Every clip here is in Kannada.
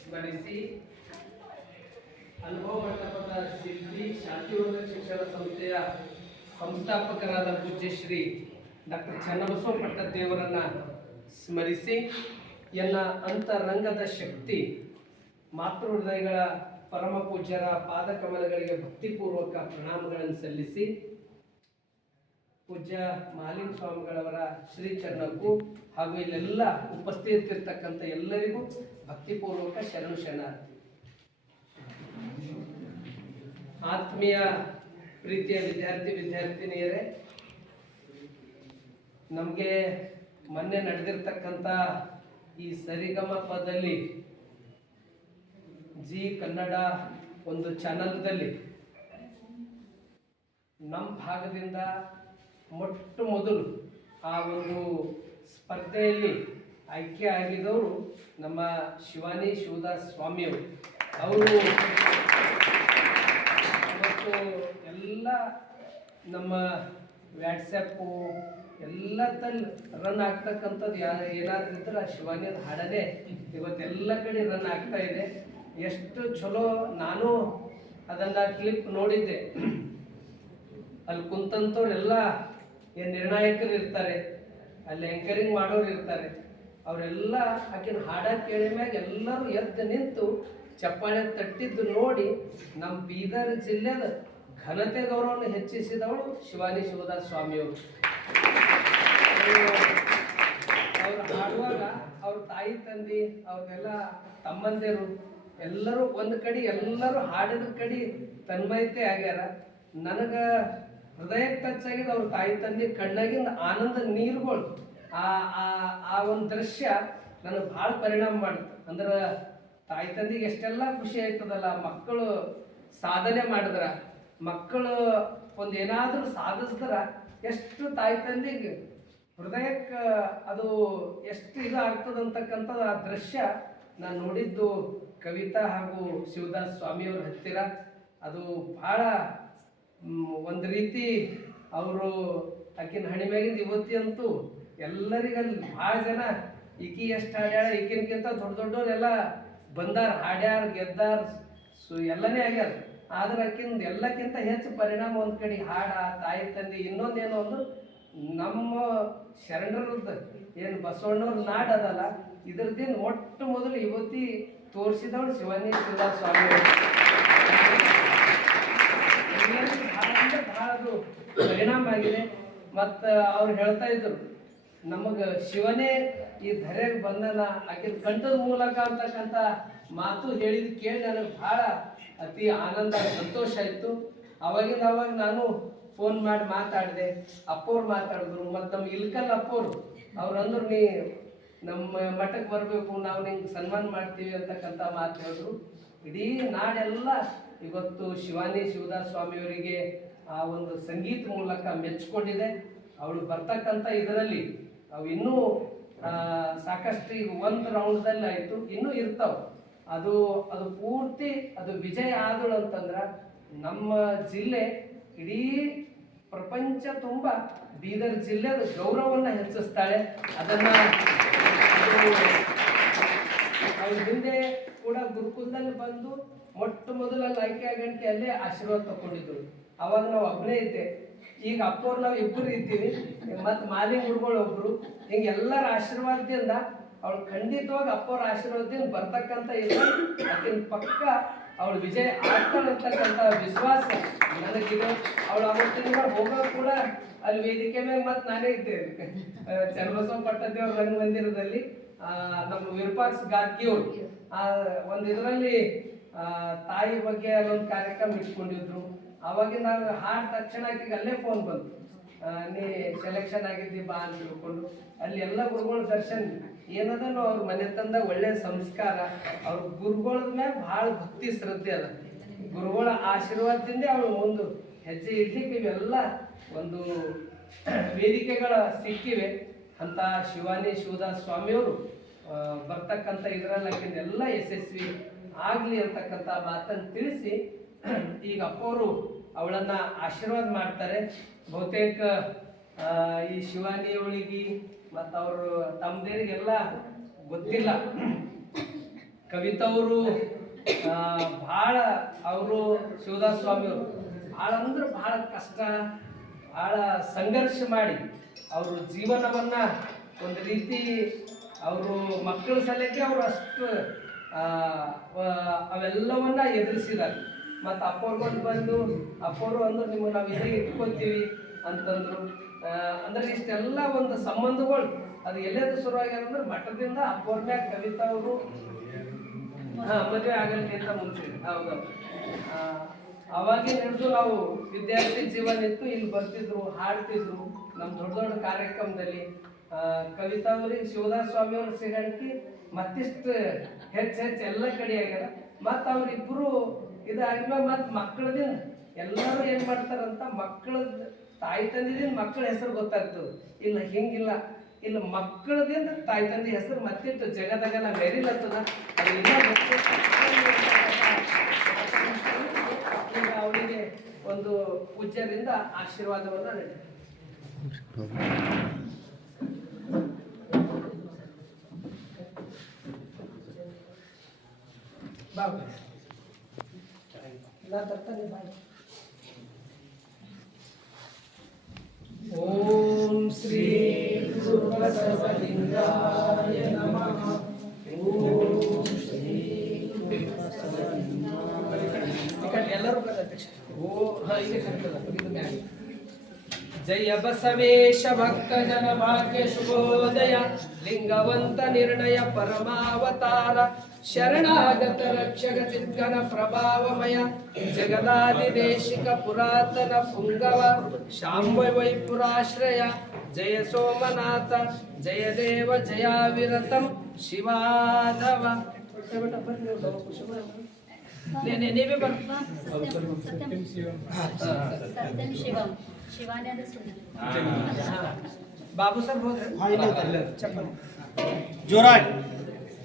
ಸ್ಮರಿಸಿ ಅನುಭವ ಮಂಟಪದ ಶಿಲ್ಪಿ ಶಾಂತಿವರ್ಗ ಶಿಕ್ಷಣ ಸಂಸ್ಥೆಯ ಸಂಸ್ಥಾಪಕರಾದ ಪೂಜ್ಯ ಶ್ರೀ ಡಾಕ್ಟರ್ ಚನ್ನಬಸವ ಪಟ್ಟದೇವರನ್ನ ಸ್ಮರಿಸಿ ಎಲ್ಲ ಅಂತರಂಗದ ಶಕ್ತಿ ಮಾತೃ ಹೃದಯಗಳ ಪರಮ ಪೂಜ್ಯರ ಪಾದಕಮಲಗಳಿಗೆ ಭಕ್ತಿಪೂರ್ವಕ ಪ್ರಣಾಮಗಳನ್ನು ಸಲ್ಲಿಸಿ ಪೂಜ್ಯ ಮಾಲಿನ್ ಸ್ವಾಮಿಗಳವರ ಶ್ರೀ ಚರಣಕ್ಕೂ ಹಾಗೂ ಇಲ್ಲೆಲ್ಲ ಉಪಸ್ಥಿತಿರ್ತಕ್ಕಂಥ ಎಲ್ಲರಿಗೂ ಭಕ್ತಿಪೂರ್ವಕ ಶರಣು ಶರಣಾರ್ಥಿ. ಆತ್ಮೀಯ ಪ್ರೀತಿಯ ವಿದ್ಯಾರ್ಥಿ ವಿದ್ಯಾರ್ಥಿನಿಯರೇ, ನಮಗೆ ಮೊನ್ನೆ ನಡೆದಿರ್ತಕ್ಕಂಥ ಈ ಸರಿಗಮಪದಲ್ಲಿ ಜಿ ಕನ್ನಡ ಒಂದು ಚಾನಲ್ದಲ್ಲಿ ನಮ್ಮ ಭಾಗದಿಂದ ಮೊಟ್ಟ ಮೊದಲು ಆ ಒಂದು ಸ್ಪರ್ಧೆಯಲ್ಲಿ ಆಯ್ಕೆ ಆಗಿದವರು ನಮ್ಮ ಶಿವಾನಿ ಶಿವದಾಸ್ ಸ್ವಾಮಿಯವರು. ಅವರು ಮತ್ತು ಎಲ್ಲ ನಮ್ಮ ವ್ಯಾಟ್ಸಪ್ಪು ಎಲ್ಲ ತಲ್ಲಿ ರನ್ ಆಗ್ತಕ್ಕಂಥದ್ದು ಯಾ, ಏನಾದ್ರು ಇದ್ರೆ ಆ ಶಿವಾನಿಯದ ಹಾಡನೇ ಇವತ್ತೆಲ್ಲ ಕಡೆ ರನ್ ಆಗ್ತಾ ಇದೆ. ಎಷ್ಟು ಚಲೋ ನಾನು ಅದನ್ನು ಕ್ಲಿಪ್ ನೋಡಿದ್ದೆ. ಅಲ್ಲಿ ಕುಂತಂಥವ್ರೆಲ್ಲ ಏನು ನಿರ್ಣಾಯಕರು ಇರ್ತಾರೆ, ಅಲ್ಲಿ ಎಂಕರಿಂಗ್ ಮಾಡೋರು ಇರ್ತಾರೆ, ಅವರೆಲ್ಲ ಆಕಿನ ಹಾಡ ಕೇಳಿದ ಮ್ಯಾಗ ಎಲ್ಲರೂ ಎದ್ದು ನಿಂತು ಚಪ್ಪಾಳೆ ತಟ್ಟಿದ್ದು ನೋಡಿ ನಮ್ಮ ಬೀದರ್ ಜಿಲ್ಲೆದ ಘನತೆ ಗೌರವವನ್ನು ಹೆಚ್ಚಿಸಿದವಳು ಶಿವಾನಿ ಶಿವದಾಸ್ ಸ್ವಾಮಿಯವರು. ಅವ್ರು ಹಾಡುವಾಗ ಅವ್ರ ತಾಯಿ ತಂದೆ ಅವ್ರನ್ನೆಲ್ಲ ತಮ್ಮಂದಿರು, ಎಲ್ಲರೂ ಒಂದು ಕಡೆ ಎಲ್ಲರೂ ಹಾಡಿದ ಕಡೆ ತನ್ಮಯತೆ ಆಗ್ಯಾರ. ನನಗ ಹೃದಯಕ್ಕೆ ಟಚ್ ಆಗಿದ್ದು ಅವ್ರ ತಾಯಿ ತಂದೆ ಕಣ್ಣಾಗಿಂದ ಆನಂದ ನೀರುಗಳು. ಆ ಆ ಆ ಒಂದು ದೃಶ್ಯ ನನಗೆ ಭಾಳ ಪರಿಣಾಮ ಮಾಡ್ತು. ಅಂದ್ರೆ ತಾಯಿ ತಂದೆಗೆ ಎಷ್ಟೆಲ್ಲ ಖುಷಿ ಆಯ್ತದಲ್ಲ, ಮಕ್ಕಳು ಸಾಧನೆ ಮಾಡಿದ್ರ, ಮಕ್ಕಳು ಒಂದು ಏನಾದರೂ ಸಾಧಿಸಿದ್ರ ಎಷ್ಟು ತಾಯಿ ತಂದೆಗೆ ಹೃದಯಕ್ಕೆ ಅದು ಎಷ್ಟು ಇದು ಆಗ್ತದಂತಕ್ಕಂಥದ್ದು ಆ ದೃಶ್ಯ ನಾನು ನೋಡಿದ್ದು ಕವಿತಾ ಹಾಗೂ ಶಿವದಾಸ್ ಸ್ವಾಮಿಯವ್ರ ಹತ್ತಿರ. ಅದು ಭಾಳ ಒಂದು ರೀತಿ ಅವರು ಆಕಿನ ಹಣಿಮ್ಯಾಗಿಂದ ಇವತ್ತಿ ಅಂತೂ ಎಲ್ಲರಿಗಲ್ಲಿ ಭಾಳ ಜನ ಈಕಿ ಎಷ್ಟು ಹಾಡ್ಯಾಳ ಈಕಿನಕ್ಕಿಂತ ದೊಡ್ಡ ದೊಡ್ಡವರೆಲ್ಲ ಬಂದಾರ, ಹಾಡ್ಯಾರ, ಗೆದ್ದಾರ, ಸು ಎಲ್ಲನೇ ಆಗ್ಯಾರ. ಆದ್ರೆ ಆಕಿಂದ ಎಲ್ಲಕ್ಕಿಂತ ಹೆಚ್ಚು ಪರಿಣಾಮ ಒಂದು ಕಡೆ ಹಾಡ, ತಾಯಿ, ತಂದೆ ಇನ್ನೊಂದೇನೋ ಒಂದು ನಮ್ಮ ಶರಣರದ್ದು ಏನು ಬಸವಣ್ಣವ್ರ ನಾಡ್ ಅದಲ್ಲ ಇದ್ರದಿಂದ ಮೊಟ್ಟ ಮೊದಲು ಇವತ್ತಿ ತೋರಿಸಿದವಳು ಶಿವಾನಿ ಸ್ವಾಮಿ ಎಲ್ಲರಿಗೂ ಭಾಳ ಅದು ಪರಿಣಾಮ ಆಗಿದೆ. ಮತ್ತು ಅವ್ರು ಹೇಳ್ತಾ ಇದ್ರು, ನಮಗೆ ಶಿವನೇ ಈ ಧರೆಗೆ ಬಂದನ ಆಕೆ ಕಂಠದ ಮೂಲಕ ಅಂತಕ್ಕಂಥ ಮಾತು ಹೇಳಿದ ಕೇಳಿ ನನಗೆ ಭಾಳ ಅತಿ ಆನಂದ, ಸಂತೋಷ ಆಯಿತು. ಅವಾಗಿಂದ ಅವಾಗ ನಾನು ಫೋನ್ ಮಾಡಿ ಮಾತಾಡಿದೆ. ಅಪ್ಪವ್ರು ಮಾತಾಡಿದ್ರು, ಮತ್ತು ನಮ್ಮ ಇಲ್ಕಲ್ ಅಪ್ಪವ್ರು, ಅವ್ರು ಅಂದ್ರು, ನೀ ನಮ್ಮ ಮಠಕ್ಕೆ ಬರಬೇಕು, ನಾವು ನಿಂಗೆ ಸನ್ಮಾನ ಮಾಡ್ತೀವಿ ಅಂತಕ್ಕಂಥ ಮಾತು ಹೇಳಿದ್ರು. ಇಡೀ ನಾಡೆಲ್ಲ ಇವತ್ತು ಶಿವಾನಿ ಶಿವದಾಸ್ ಸ್ವಾಮಿಯವರಿಗೆ ಆ ಒಂದು ಸಂಗೀತ ಮೂಲಕ ಮೆಚ್ಚಿಕೊಂಡಿದೆ. ಅವಳು ಬರ್ತಕ್ಕಂಥ ಇದರಲ್ಲಿ ಅವು ಇನ್ನೂ ಸಾಕಷ್ಟು ಈಗ ಒಂದು ರೌಂಡ್ದಲ್ಲಿ ಆಯಿತು, ಇನ್ನೂ ಇರ್ತಾವೆ. ಅದು ಅದು ಪೂರ್ತಿ, ಅದು ವಿಜಯ ಆದಳು ಅಂತಂದ್ರೆ ನಮ್ಮ ಜಿಲ್ಲೆ ಇಡೀ ಪ್ರಪಂಚ ತುಂಬ ಬೀದರ್ ಜಿಲ್ಲೆದ ಗೌರವವನ್ನು ಹೆಚ್ಚಿಸ್ತಾಳೆ. ಅದನ್ನ ಅದು ಅವ್ರ ಹಿಂದೆ ಕೂಡ ಗುರುಕುಲದಲ್ಲಿ ಬಂದು ಮೊಟ್ಟ ಮೊದಲಲ್ಲಿ ಆಯ್ಕೆ ಆಗಣಿಕೆ ಅಲ್ಲೇ ಆಶೀರ್ವಾದ ತಗೊಂಡಿದ್ರು ಅವಾಗ ನಾವು ಒಬ್ಬನೇ ಇದ್ದೆ. ಈಗ ಅಪ್ಪವ್ರು ನಾವು ಇಬ್ಬರು ಇದ್ದೀವಿ. ಮತ್ತು ಮಾಲಿ ಗುರುಗಳು ಒಬ್ರು. ಹಿಂಗೆ ಎಲ್ಲರ ಆಶೀರ್ವಾದದಿಂದ, ಅವಳು ಖಂಡಿತವಾಗಿ ಅಪ್ಪವ್ರ ಆಶೀರ್ವಾದದಿಂದ ಬರ್ತಕ್ಕಂಥ ಇಲ್ಲ ಆಕಿನ ಪಕ್ಕ ಅವಳು ವಿಜಯ ಆಗ್ತಾಳೆ ಅಂತಕ್ಕಂಥ ವಿಶ್ವಾಸ ನನಗಿದೆ ಅವಳು ಅವತ್ತಿನ ಹೋಗೋ ಕೂಡ ಅಲ್ಲಿ ವೇದಿಕೆ ಮೇಲೆ ಮತ್ತೆ ನಾನೇ ಇದ್ದೆ ಚನ್ನಬಸವ ಪಟ್ಟದೇವ್ರ ರಂಗಮಂದಿರದಲ್ಲಿ ನಮ್ಮ ವಿರೂಪಾಕ್ಷ ಗಾದ್ಗಿಯವರು. ಒಂದು ಇದರಲ್ಲಿ ತಾಯಿ ಬಗ್ಗೆ ಅಲ್ಲೊಂದು ಕಾರ್ಯಕ್ರಮ ಇಟ್ಕೊಂಡಿದ್ರು. ಅವಾಗ ನಾನು ಹಾಡ್ ತಕ್ಷಣ ಆಕೆಗೆ ಅಲ್ಲೇ ಫೋನ್ ಬಂತು. ನೀ ಸೆಲೆಕ್ಷನ್ ಆಗಿದ್ದಿ ಬಾ ಅಂತ ತಿಳ್ಕೊಂಡು. ಅಲ್ಲಿ ಎಲ್ಲ ಗುರುಗಳ ದರ್ಶನ ಏನದನು ಅವ್ರ ಮನೆ ತಂದ ಒಳ್ಳೆ ಸಂಸ್ಕಾರ. ಅವ್ರ ಗುರುಗಳ ಮೇಲೆ ಭಾಳ ಭಕ್ತಿ ಶ್ರದ್ಧೆ ಅದ. ಗುರುಗಳ ಆಶೀರ್ವಾದದಿಂದ ಅವಳು ಒಂದು ಹೆಜ್ಜೆ ಇಡ್ಲಿಕ್ಕೆ ಇವೆಲ್ಲ ಒಂದು ವೇದಿಕೆಗಳ ಸಿಕ್ಕಿವೆ. ಅಂತ ಶಿವಾನಿ ಶಿವದಾಸ್ ಸ್ವಾಮಿಯವರು ಬರ್ತಕ್ಕಂಥ ಇದರಲ್ಲಿ ಎಲ್ಲ ಯಶಸ್ವಿ ಆಗಲಿ ಅಂತಕ್ಕಂಥ ಮಾತನ್ನು ತಿಳಿಸಿ ಈಗ ಅಪ್ಪವರು ಅವಳನ್ನ ಆಶೀರ್ವಾದ ಮಾಡ್ತಾರೆ. ಬಹುತೇಕ ಈ ಶಿವಾನಿ ಅವಳಿಗೆ ಮತ್ತು ಅವರು ತಮ್ಮದೇರಿಗೆಲ್ಲ ಗೊತ್ತಿಲ್ಲ. ಕವಿತವರು ಭಾಳ ಅವರು ಶಿವದಾಸ್ ಸ್ವಾಮಿಯವರು ಭಾಳ ಅಂದ್ರೆ ಭಾಳ ಕಷ್ಟ, ಭಾಳ ಸಂಘರ್ಷ ಮಾಡಿ ಅವರು ಜೀವನವನ್ನ ಒಂದು ರೀತಿ ಅವರು ಮಕ್ಕಳ ಸಲಕ್ಕೆ ಅವರು ಅಷ್ಟು ಅವೆಲ್ಲವನ್ನ ಎದುರಿಸಿದ್ದಾರೆ. ಮತ್ತು ಅಪ್ಪವ್ರು ಬಂದು ಅಪ್ಪವರು ಅಂದ್ರೆ ನಿಮಗೆ ನಾವು ಇದೇ ಇಟ್ಕೊತೀವಿ ಅಂತಂದ್ರು. ಅಂದ್ರೆ ಇಷ್ಟೆಲ್ಲ ಒಂದು ಸಂಬಂಧಗಳು ಅದು ಎಲ್ಲೆದು ಶುರುವಾಗ್ಯಾರಂದ್ರೆ ಮಠದಿಂದ ಅಪ್ಪವ್ರ ಮ್ಯಾಗ ಕವಿತಾ ಅವರು ಹಾಂ ಮದುವೆ ಅಂತ ಮುಂಚೆ. ಹೌದು. ಆ, ಅವಾಗಿನ ಹಿಡಿದು ನಾವು ವಿದ್ಯಾರ್ಥಿ ಜೀವನ ಇತ್ತು ಇಲ್ಲಿ ಬರ್ತಿದ್ರು ಹಾಡ್ತಿದ್ರು ನಮ್ಮ ದೊಡ್ಡ ದೊಡ್ಡ ಕಾರ್ಯಕ್ರಮದಲ್ಲಿ. ಕವಿತಾ ಅವ್ರಿಗೆ ಸ್ವಾಮಿ ಅವ್ರ ಸಿಗಣಿಕೆ ಮತ್ತಿಷ್ಟು ಹೆಚ್ಚು ಹೆಚ್ಚು ಎಲ್ಲ ಕಡೆ ಆಗ್ಯಾರ ಮತ್ತು ಅವ್ರಿಬ್ರು ಇದಾಗಿಲ್ಲ ಮತ್ತು ಮಕ್ಕಳದಿಂದ ಎಲ್ಲರೂ ಏನು ಮಾಡ್ತಾರಂತ ಮಕ್ಕಳ ತಾಯಿ ತಂದಿದಿಂದ ಮಕ್ಕಳ ಹೆಸರು ಗೊತ್ತಾಗ್ತದೆ. ಇಲ್ಲ ಹಿಂಗಿಲ್ಲ. ಇಲ್ಲ ಮಕ್ಕಳದಿಂದ ತಾಯಿ ತಂದೆ ಹೆಸರು ಮತ್ತಿಟ್ಟು ಜಗದಗನ ಮೆರಿಲತ್ತದ. ಅದೆಲ್ಲ ಅವಳಿಗೆ ಒಂದು ಪೂಜ್ಯರಿಂದ ಆಶೀರ್ವಾದವನ್ನು ನೀಡಿ ಬಾಬು ನಾ ತರ್ತಾನೆ ಬಾಯ್ ಓಂ ಶ್ರೀ ಗುರುಬಸವಲಿಂಗಾಯ ನಮಃ ಓಂ ಶ್ರೀ ಗುರುಬಸವಲಿಂಗಾಯ ಈ ಕಡೆ ಎಲ್ಲರೂ ಬರ್ರಿ ಅಧ್ಯಕ್ಷ ಓ ಹಾ ಈಗ ಕರೆಕ್ಟದ ಇದು ಮ್ಯಾಲೆ ಜಯ ಬಸವೇಶ ಭಕ್ತ ಜನ ಭಾಗ್ಯ ಶುಭೋದಯ ಲಿಂಗವಂತ ನಿರ್ಣಯ ಪರಮಾವತಾರ శరణాగత రక్షక చిద్గణ ప్రభావమయ జగదాదిదేశిక పురాతన పుంగవ శాంబవైపురాశ్రయ జయ సోమనాథ జయ దేవ జయావిరతం శివాధవ. బాబు సార్ చెప్పండి. జోరాట్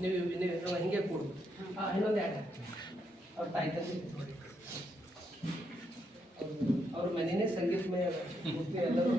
ನೀವು ನೀವು ಹಿಂಗೆ ಕೂಡು. ಹಾಂ ಇನ್ನೊಂದು ಎರಡು ಅವ್ರ ತಾಯಿ ತಂದೆ ಅವ್ರ ಮನೆಯೇ ಸಂಗೀತಮಯ ಎಲ್ಲರೂ.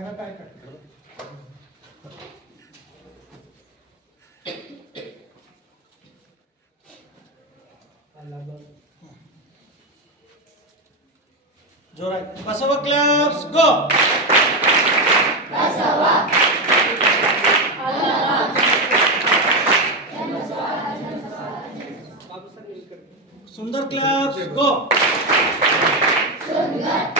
त्याला काय करतो जोरात बसव क्लब्स गो बसवा। सुंदर क्लब्स गो सुंदर।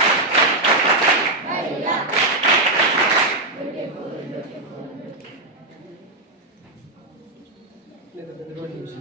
ಒಂದು ನಿಮಿಷ